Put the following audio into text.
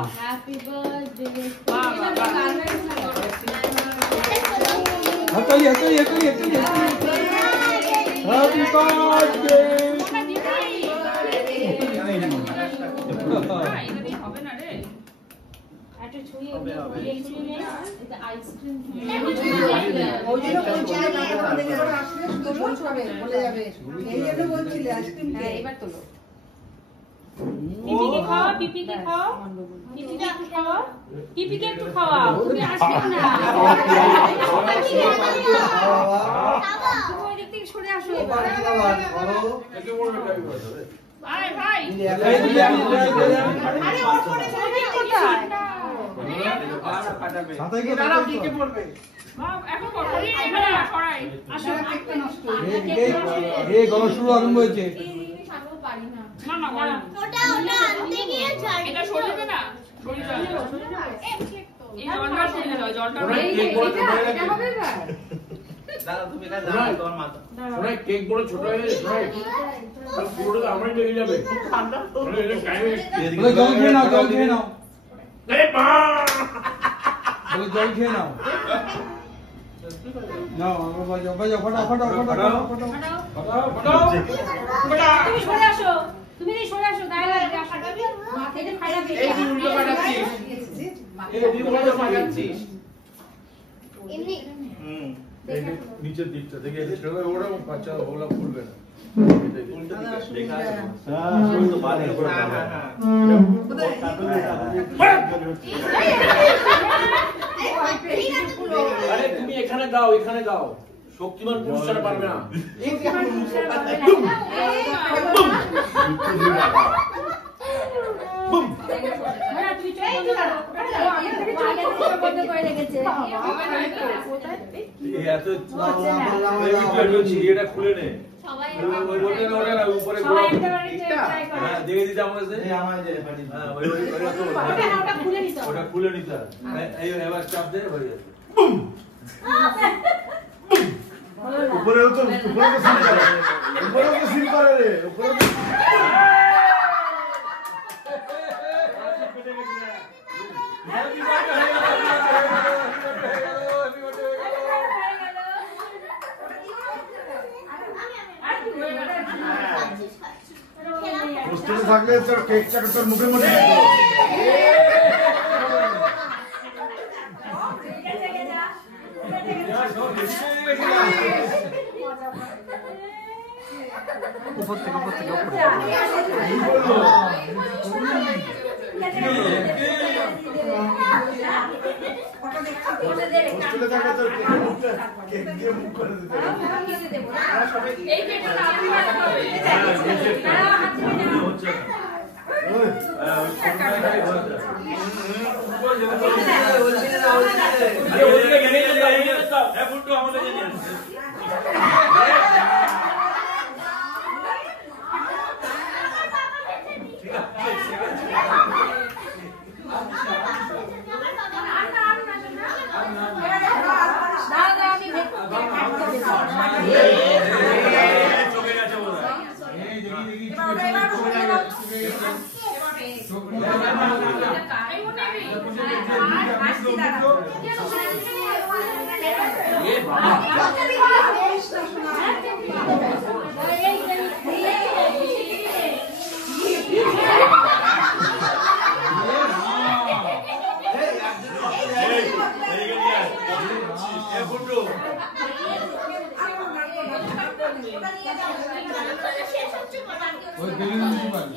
Happy birthday. হাততালি হাততালি হাততালি হাততালি হ্যাপি বার্থডে হবে না রে একটা ছুরি এটা আইসক্রিম ওই জন্য বলছিলে না আমাদের এবার আসলে শুধু ছবে বলে যাবে এই জন্য বলছিলে আইসক্রিম হ্যাঁ এবার তোলো পিপিকে খাওয়া পিপিকে খাওয়া পিপিকে একটু খাওয়া পিপিকে একটু খাওয়া তুমি আসবে না তুমি দিক থেকে সরে আসো এবার আরে ভাই আরে ওর ফোনে ছবি কোথায় সাথে কি দাঁড়াও কি কি পড়বে এখন করাই এখানে করাই আসো একটা নষ্ট এই গল্প শুরু আরম্ভ হয়েছে পারি না না না ওটা আনতে গিয়ে ছাড় এটা সরবে না সরে যাবে এই জলটা ছেড়ে দাও জলটা এটা হবে না দাদা তুমি এটা দাও তোমার মাথা ওরা কেক বড় ছোট হয়ে গেছে আর পুরোটা আমরাই লেগে যাবে ঠান্ডা তো এটা টাইমে বলে জল খেয়ে নাও জল খেয়ে নাও আরে মা বলে জল খেয়ে নাও নাও বাজাও বাজাও ফটাফট ফটাফট তুমি সরে আসো তুমি এই সরে আসো গায়ে লাগে এটা খাইয়া দে এই উল্টো কাটাচ্ছিস এই উল্টো কাটাচ্ছিস এমনি নিচের দিকটা দেখে ছেড়ে ওরা বাচ্চা ওগুলা খুলবে না উল্টো দিকে দেখা হ্যাঁ ওই তো বারে করে আরে তুমি এখানে দাও শক্তিমান পুরুষরা পারবে না বুম মানে তুমি চল বন্ধ করে রেখেছে এই এত এটা খুলে নে সবাই বলতে না ওটা না উপরে সবাই একবারে ট্রাই করো হ্যাঁ দেখে দিতে আমাকে এই আমায় দে হ্যাঁ ওটা খুলে নিতে ওটা খুলে নিতে এই এবার চাপ দে হয়ে যাবে উপরে তো সিল করে রে উপরে হোস্টেলে থাকলে তোর কেক চাকা তোর মুখের মধ্যে উপর থেকে উপরে হোস্টেলে থাকলে তোর কেক দিয়ে মুখ করে দিতে এই কেকটা না আপনি হবে হচ্ছে ওই বেলুন দিতে পারি